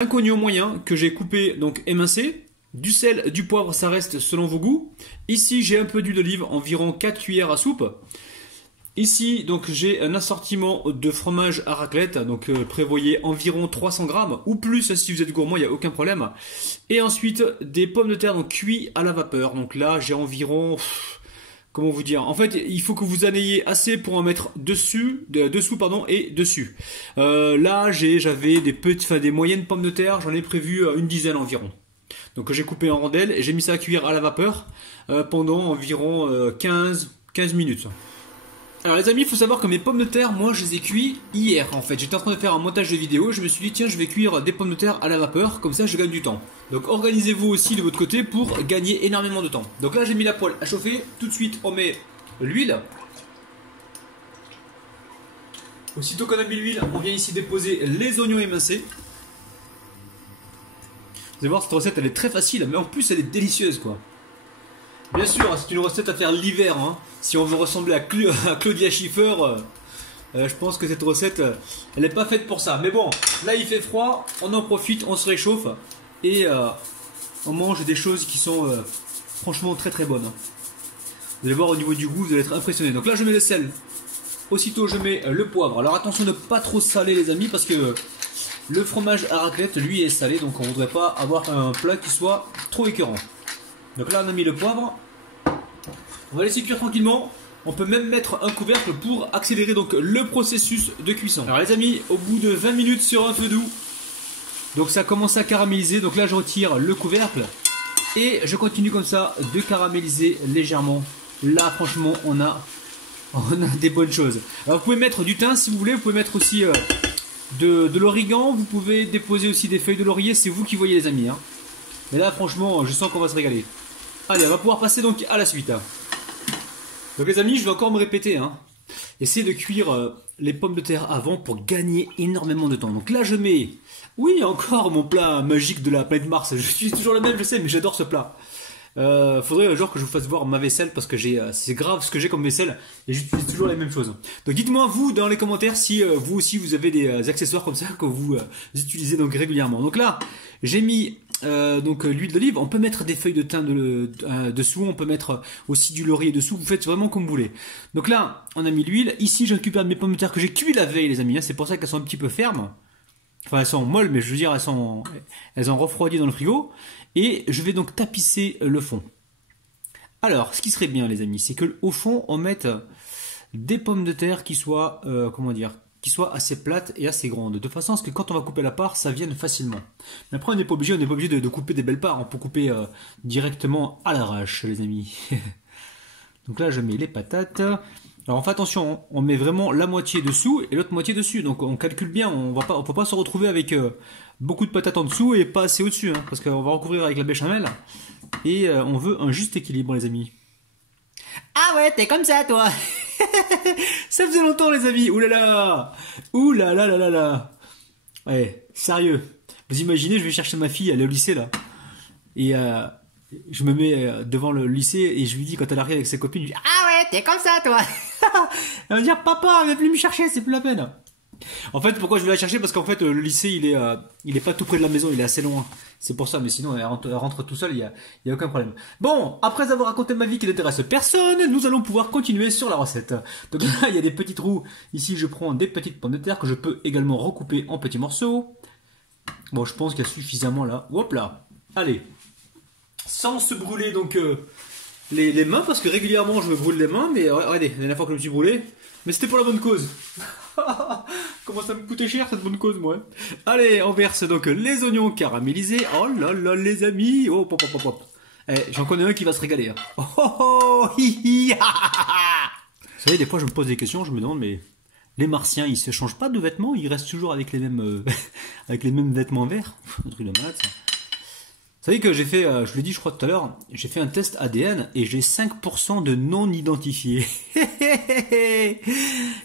5 oignons moyens que j'ai coupés, donc émincés. Du sel, du poivre, ça reste selon vos goûts. Ici, j'ai un peu d'huile d'olive, environ 4 cuillères à soupe. Ici, donc j'ai un assortiment de fromage à raclette, donc prévoyez environ 300 grammes ou plus si vous êtes gourmand, il n'y a aucun problème. Et ensuite, des pommes de terre donc cuits à la vapeur. Donc là, j'ai environ, comment vous dire, en fait, il faut que vous en ayez assez pour en mettre dessous et dessus. Là, j'avais des moyennes pommes de terre, j'en ai prévu une dizaine environ. Donc j'ai coupé en rondelles et j'ai mis ça à cuire à la vapeur pendant environ 15 minutes. Alors les amis, il faut savoir que mes pommes de terre, moi je les ai cuits hier en fait. J'étais en train de faire un montage de vidéo, je me suis dit tiens je vais cuire des pommes de terre à la vapeur, comme ça je gagne du temps. Donc organisez-vous aussi de votre côté pour gagner énormément de temps. Donc là j'ai mis la poêle à chauffer, tout de suite on met l'huile. Aussitôt qu'on a mis l'huile, on vient ici déposer les oignons émincés. Vous allez voir cette recette elle est très facile, mais en plus elle est délicieuse quoi. Bien sûr, c'est une recette à faire l'hiver. Hein. Si on veut ressembler à Claudia Schiffer, je pense que cette recette, elle n'est pas faite pour ça. Mais bon, là il fait froid, on en profite, on se réchauffe et on mange des choses qui sont franchement très très bonnes. Vous allez voir au niveau du goût, vous allez être impressionné. Donc là je mets le sel. Aussitôt je mets le poivre. Alors attention de ne pas trop saler les amis parce que le fromage à raclette lui est salé, donc on ne voudrait pas avoir un plat qui soit trop écœurant. Donc là on a mis le poivre, on va laisser cuire tranquillement, on peut même mettre un couvercle pour accélérer donc le processus de cuisson. Alors les amis, au bout de 20 minutes sur un feu doux, donc ça commence à caraméliser, donc là je retire le couvercle et je continue comme ça de caraméliser légèrement. Là franchement on a des bonnes choses. Alors vous pouvez mettre du thym si vous voulez, vous pouvez mettre aussi de l'origan, vous pouvez déposer aussi des feuilles de laurier, c'est vous qui voyez les amis. Hein. Mais là franchement je sens qu'on va se régaler. Allez, on va pouvoir passer donc à la suite. Donc les amis, je vais encore me répéter. Hein. Essayez de cuire les pommes de terre avant pour gagner énormément de temps. Donc là, je mets, oui, encore mon plat magique de la planète Mars. Je suis toujours le même, je sais, mais j'adore ce plat. Faudrait un jour que je vous fasse voir ma vaisselle parce que c'est grave ce que j'ai comme vaisselle et j'utilise toujours les mêmes choses. Donc dites-moi vous dans les commentaires si vous aussi vous avez des accessoires comme ça que vous utilisez donc régulièrement. Donc là, j'ai mis donc l'huile d'olive, on peut mettre des feuilles de thym dessous, on peut mettre aussi du laurier dessous, vous faites vraiment comme vous voulez. Donc là, on a mis l'huile, ici je récupère mes pommes de terre que j'ai cuit la veille les amis, hein. C'est pour ça qu'elles sont un petit peu fermes. Enfin elles sont molles mais je veux dire elles ont refroidi dans le frigo. Et je vais donc tapisser le fond. Alors, ce qui serait bien les amis, c'est qu'au fond on mette des pommes de terre qui soient, qui soient assez plates et assez grandes, de façon à ce que quand on va couper la part, ça vienne facilement. Mais après on n'est pas obligé, de couper des belles parts, on peut couper directement à l'arrache les amis. Donc là je mets les patates. Alors on fait attention, on met vraiment la moitié dessous et l'autre moitié dessus, donc on calcule bien, on ne peut pas se retrouver avec beaucoup de patates en dessous et pas assez au-dessus, hein, parce qu'on va recouvrir avec la béchamel et on veut un juste équilibre les amis. Ah ouais, t'es comme ça toi. Ça faisait longtemps les amis, oulala, oulala. Ouais, sérieux, vous imaginez, je vais chercher ma fille, elle est au lycée là, et je me mets devant le lycée et je lui dis quand elle arrive avec ses copines, je lui dis ah ouais, t'es comme ça toi. Elle va me dire papa, viens plus me chercher, c'est plus la peine. En fait, pourquoi je vais la chercher? Parce qu'en fait, le lycée, il est pas tout près de la maison, il est assez loin. C'est pour ça, mais sinon, elle rentre tout seule, il y a aucun problème. Bon, après avoir raconté ma vie qui n'intéresse personne, nous allons pouvoir continuer sur la recette. Donc là, il y a des petits trous. Ici, je prends des petites pommes de terre que je peux également recouper en petits morceaux. Bon, je pense qu'il y a suffisamment là. Hop là. Allez. Sans se brûler donc les mains, parce que régulièrement je me brûle les mains, mais regardez, la dernière fois que je me suis brûlé, mais c'était pour la bonne cause. Comment ça me coûtait cher cette bonne cause moi. Allez, on verse donc les oignons caramélisés. Oh là là les amis. Oh pop pop pop. J'en connais un qui va se régaler. Hein. Oh oh oh hi hi. Vous savez, des fois je me pose des questions, je me demande mais les martiens ils se changent pas de vêtements, ils restent toujours avec les mêmes avec les mêmes vêtements verts. Un truc de malade ça. Vous savez que j'ai fait, je l'ai dit je crois tout à l'heure, j'ai fait un test ADN et j'ai 5% de non identifiés.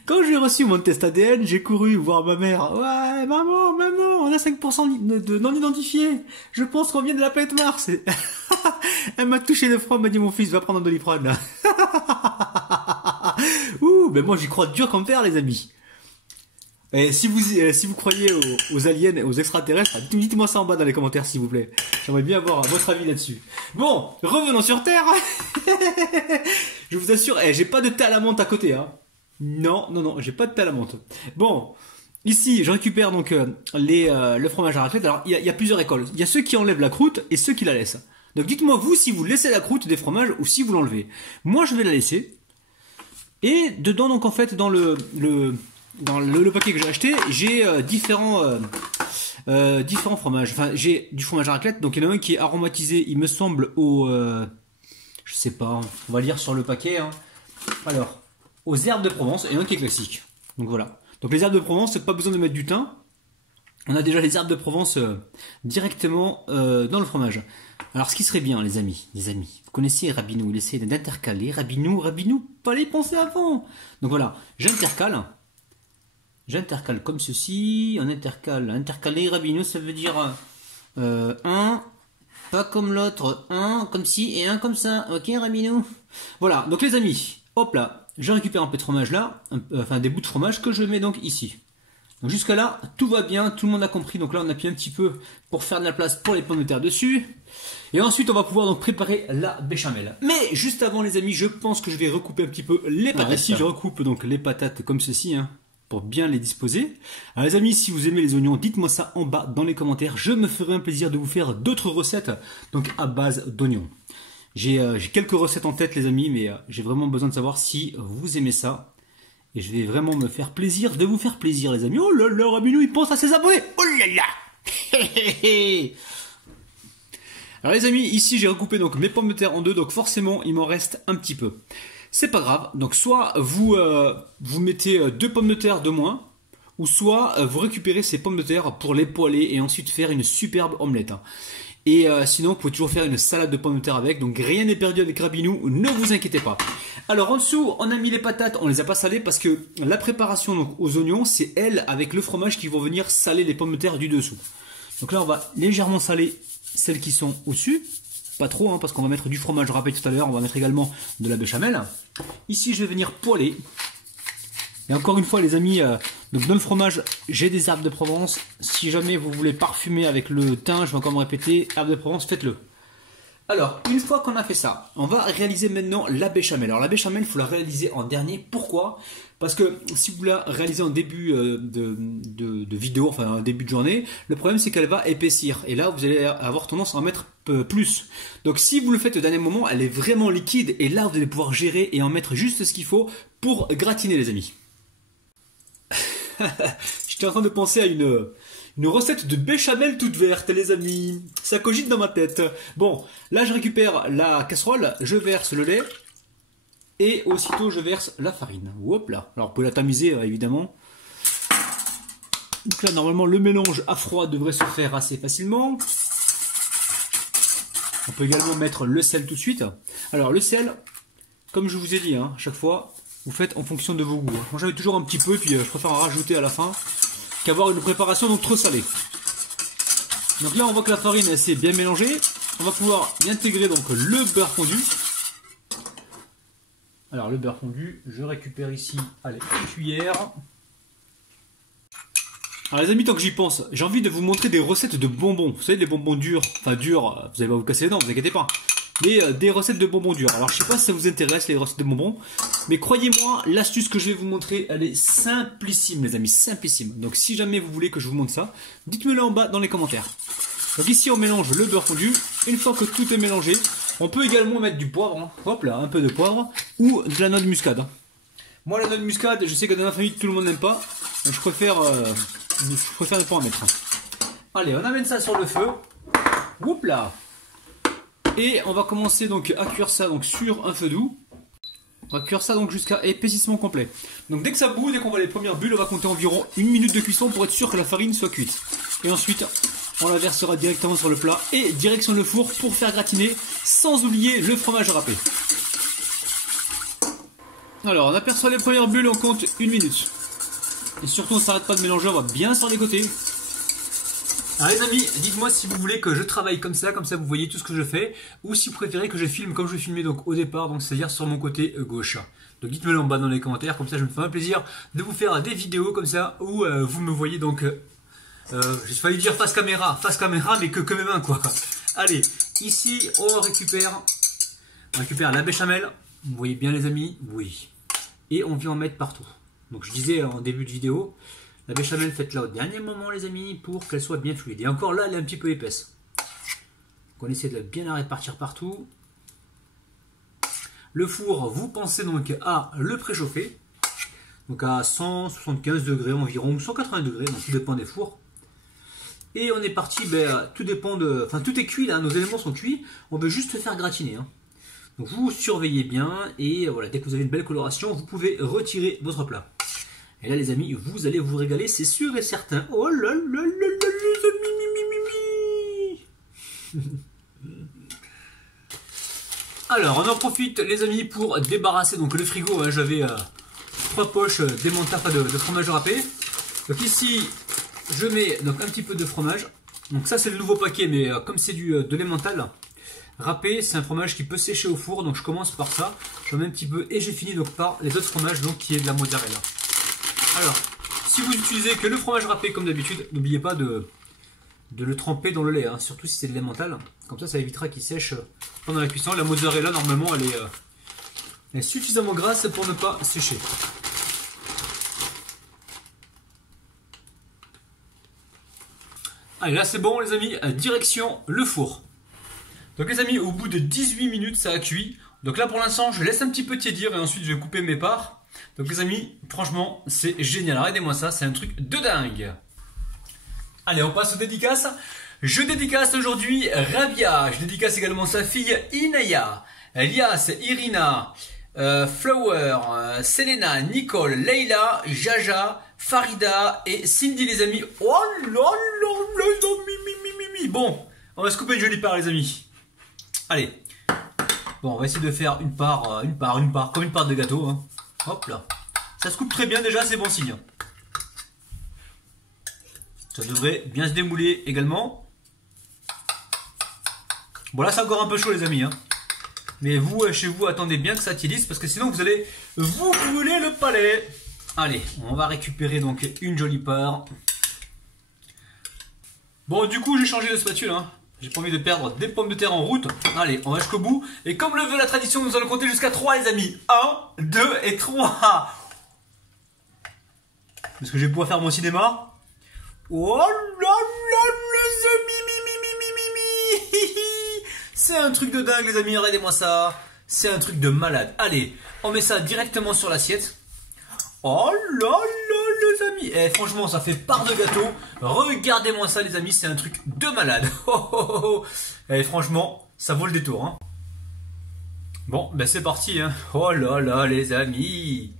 Quand j'ai reçu mon test ADN, j'ai couru voir ma mère. Ouais, maman, on a 5% de non identifiés. Je pense qu'on vient de la planète Mars. Elle m'a touché le front, elle m'a dit mon fils va prendre un Doliprane là. Ouh, ben moi j'y crois dur comme fer les amis. Et si vous croyez aux aliens, aux extraterrestres, dites-moi ça en bas dans les commentaires s'il vous plaît. J'aimerais bien avoir votre avis là-dessus. Bon, revenons sur Terre. Je vous assure, j'ai pas de thé à la menthe à côté. Hein. Non, j'ai pas de thé à la menthe. Bon, ici je récupère donc le fromage à raclette. Alors il y a plusieurs écoles. Il y a ceux qui enlèvent la croûte et ceux qui la laissent. Donc dites-moi vous si vous laissez la croûte des fromages ou si vous l'enlevez. Moi je vais la laisser. Et dedans donc en fait dans le paquet que j'ai acheté, j'ai différents fromages. Enfin, j'ai du fromage à raclette. Donc il y en a un qui est aromatisé, il me semble, je sais pas, on va lire sur le paquet. Hein. Alors, aux herbes de Provence et un qui est classique. Donc voilà. Donc les herbes de Provence, pas besoin de mettre du thym. On a déjà les herbes de Provence directement dans le fromage. Alors ce qui serait bien, les amis, vous connaissez Rabinou, il essaie d'intercaler. Rabinou, pas les penser avant. Donc voilà, j'intercale comme ceci, on intercale. Intercaler, Rabinou, ça veut dire un, pas comme l'autre, un comme ci et un comme ça. Ok, Rabinou. Voilà, donc les amis, hop là, je récupère un peu de fromage là, enfin des bouts de fromage que je mets donc ici. Donc jusqu'à là, tout va bien, tout le monde a compris. Donc là, on appuie un petit peu pour faire de la place pour les pommes de terre dessus. Et ensuite, on va pouvoir donc préparer la béchamel. Mais juste avant, les amis, je pense que je vais recouper un petit peu les patates. Ici, je recoupe donc les patates comme ceci, hein, pour bien les disposer. Alors les amis, si vous aimez les oignons, dites-moi ça en bas dans les commentaires. Je me ferai un plaisir de vous faire d'autres recettes donc à base d'oignons. J'ai quelques recettes en tête, les amis, mais j'ai vraiment besoin de savoir si vous aimez ça. Et je vais vraiment me faire plaisir de vous faire plaisir, les amis. Oh là là, Rabinou, il pense à ses abonnés. Oh là là. Alors les amis, ici j'ai recoupé donc mes pommes de terre en deux, donc forcément il m'en reste un petit peu. C'est pas grave, donc soit vous mettez 2 pommes de terre de moins, ou soit vous récupérez ces pommes de terre pour les poêler et ensuite faire une superbe omelette. Hein. Et sinon, vous pouvez toujours faire une salade de pommes de terre avec. Donc rien n'est perdu avec Rabinou, ne vous inquiétez pas. Alors en dessous, on a mis les patates, on les a pas salées parce que la préparation donc, aux oignons, c'est elles avec le fromage qui vont venir saler les pommes de terre du dessous. Donc là, on va légèrement saler celles qui sont au-dessus. Pas trop, hein, parce qu'on va mettre du fromage râpé tout à l'heure. On va mettre également de la béchamel. Ici, je vais venir poêler. Et encore une fois, les amis, donc dans le fromage, j'ai des herbes de Provence. Si jamais vous voulez parfumer avec le thym, je vais encore me répéter, herbes de Provence, faites-le. Alors, une fois qu'on a fait ça, on va réaliser maintenant la béchamel. Alors la béchamel, il faut la réaliser en dernier. Pourquoi? Parce que si vous la réalisez en début de vidéo, enfin en début de journée, le problème c'est qu'elle va épaissir. Et là, vous allez avoir tendance à en mettre plus. Donc si vous le faites au dernier moment, elle est vraiment liquide. Et là, vous allez pouvoir gérer et en mettre juste ce qu'il faut pour gratiner, les amis. J'étais en train de penser à une recette de béchamel toute verte, les amis. Ça cogite dans ma tête. Bon, là je récupère la casserole, je verse le lait et aussitôt je verse la farine. Hop là. Alors vous pouvez la tamiser évidemment. Donc là normalement le mélange à froid devrait se faire assez facilement. On peut également mettre le sel tout de suite. Alors le sel, comme je vous ai dit, hein, à chaque fois, vous faites en fonction de vos goûts. Moi j'en mets toujours un petit peu, puis je préfère en rajouter à la fin qu'avoir une préparation donc trop salée. Donc là on voit que la farine s'est bien mélangée. On va pouvoir y intégrer donc le beurre fondu. Alors le beurre fondu, je récupère ici, allez, une cuillère. Alors les amis, tant que j'y pense, j'ai envie de vous montrer des recettes de bonbons. Vous savez, des bonbons durs, enfin durs, vous allez pas vous casser les dents, vous inquiétez pas. Mais des recettes de bonbons durs. Alors je sais pas si ça vous intéresse les recettes de bonbons, mais croyez-moi, l'astuce que je vais vous montrer, elle est simplissime les amis, simplissime. Donc si jamais vous voulez que je vous montre ça, dites-me-le en bas dans les commentaires. Donc ici on mélange le beurre fondu. Une fois que tout est mélangé, on peut également mettre du poivre, hein. Hop là, un peu de poivre, ou de la noix de muscade. Hein. Moi la noix de muscade, je sais que dans ma famille tout le monde n'aime pas, donc je préfère ne pas en mettre. Allez, on amène ça sur le feu. Oups là. Et on va commencer donc à cuire ça donc sur un feu doux. On va cuire ça donc jusqu'à épaississement complet. Donc dès que ça bout, dès qu'on voit les premières bulles, on va compter environ 1 minute de cuisson pour être sûr que la farine soit cuite. Et ensuite, on la versera directement sur le plat et direction le four pour faire gratiner, sans oublier le fromage râpé. Alors on aperçoit les premières bulles, on compte 1 minute. Et surtout on ne s'arrête pas de mélanger, on va bien sur les côtés. Alors les amis, dites-moi si vous voulez que je travaille comme ça vous voyez tout ce que je fais, ou si vous préférez que je filme comme je filmais donc au départ, donc c'est-à-dire sur mon côté gauche. Donc dites-moi en bas dans les commentaires, comme ça je me fais un plaisir de vous faire des vidéos comme ça où vous me voyez donc, j'ai failli dire face caméra, mais que mes mains quoi. Allez, ici on récupère la béchamel, vous voyez bien les amis, oui. Et on vient en mettre partout. Donc je disais en début de vidéo, la béchamel faites-la au dernier moment les amis pour qu'elle soit bien fluide. Et encore là elle est un petit peu épaisse. Donc on essaie de bien la répartir partout. Le four, vous pensez donc à le préchauffer, donc à 175 degrés environ, 180 degrés, donc tout dépend des fours. Et on est parti, tout dépend de, enfin tout est cuit là, nos éléments sont cuits, on veut juste faire gratiner. Hein. Donc vous surveillez bien et voilà, dès que vous avez une belle coloration, vous pouvez retirer votre plat. Et là les amis, vous allez vous régaler, c'est sûr et certain. Oh là là là là les amis. Alors, on en profite les amis pour débarrasser donc le frigo. Hein, j'avais 3 poches démontables de fromage râpé. Donc ici, je mets donc un petit peu de fromage. Donc ça c'est le nouveau paquet, mais comme c'est de l'emmental râpé, c'est un fromage qui peut sécher au four. Donc je commence par ça, j'en mets un petit peu et j'ai fini donc par les autres fromages, donc qui est de la mozzarella. Alors, si vous utilisez que le fromage râpé comme d'habitude, n'oubliez pas de le tremper dans le lait, hein, surtout si c'est de l'emmental. Comme ça évitera qu'il sèche pendant la cuisson. La mozzarella, normalement, elle est suffisamment grasse pour ne pas sécher. Allez, là c'est bon les amis, direction le four. Donc les amis, au bout de 18 minutes, ça a cuit. Donc là pour l'instant, je laisse un petit peu tiédir et ensuite je vais couper mes parts. Donc les amis, franchement, c'est génial. Regardez-moi ça, c'est un truc de dingue. Allez, on passe aux dédicaces. Je dédicace aujourd'hui Rabia. Je dédicace également sa fille Inaya, Elias, Irina, Flower, Selena, Nicole, Leila, Jaja, Farida et Cindy les amis. Oh là là les amis, Bon, on va se couper une jolie part les amis. Allez. Bon, on va essayer de faire une part, comme une part de gâteau. Hein. Hop là. Ça se coupe très bien déjà, c'est bon signe. Ça devrait bien se démouler également. Bon là c'est encore un peu chaud les amis. Hein. Mais vous, chez vous, attendez bien que ça tiédisse parce que sinon vous allez vous brûler le palais. Allez, on va récupérer donc une jolie part. Bon du coup j'ai changé de spatule. Hein. J'ai pas envie de perdre des pommes de terre en route. Allez, on va jusqu'au bout. Et comme le veut la tradition, nous allons compter jusqu'à 3 les amis. 1, 2 et 3. Est-ce que je vais pouvoir faire mon cinéma? Oh là là les amis, c'est un truc de dingue les amis, regardez-moi ça. C'est un truc de malade. Allez, on met ça directement sur l'assiette. Oh là là les amis. Eh, franchement ça fait part de gâteau. Regardez-moi ça les amis, c'est un truc de malade. Oh, oh, oh. Eh, franchement ça vaut le détour. Hein. Bon ben c'est parti. Hein. Oh là là les amis.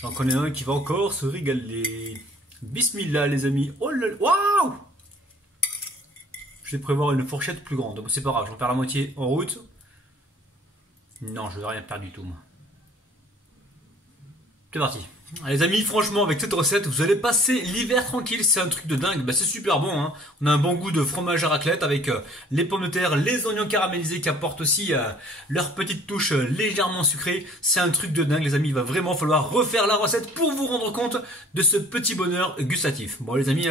J'en connais un qui va encore se régaler. Bismillah les amis. Oh là là. Waouh. Je vais prévoir une fourchette plus grande. Donc c'est pas grave, je vais faire la moitié en route. Non, je vais rien faire du tout moi. C'est parti. Allez, les amis, franchement avec cette recette vous allez passer l'hiver tranquille, c'est un truc de dingue, c'est super bon hein. On a un bon goût de fromage à raclette avec les pommes de terre, les oignons caramélisés qui apportent aussi leur petite touche légèrement sucrée, c'est un truc de dingue les amis, il va vraiment falloir refaire la recette pour vous rendre compte de ce petit bonheur gustatif. Bon les amis,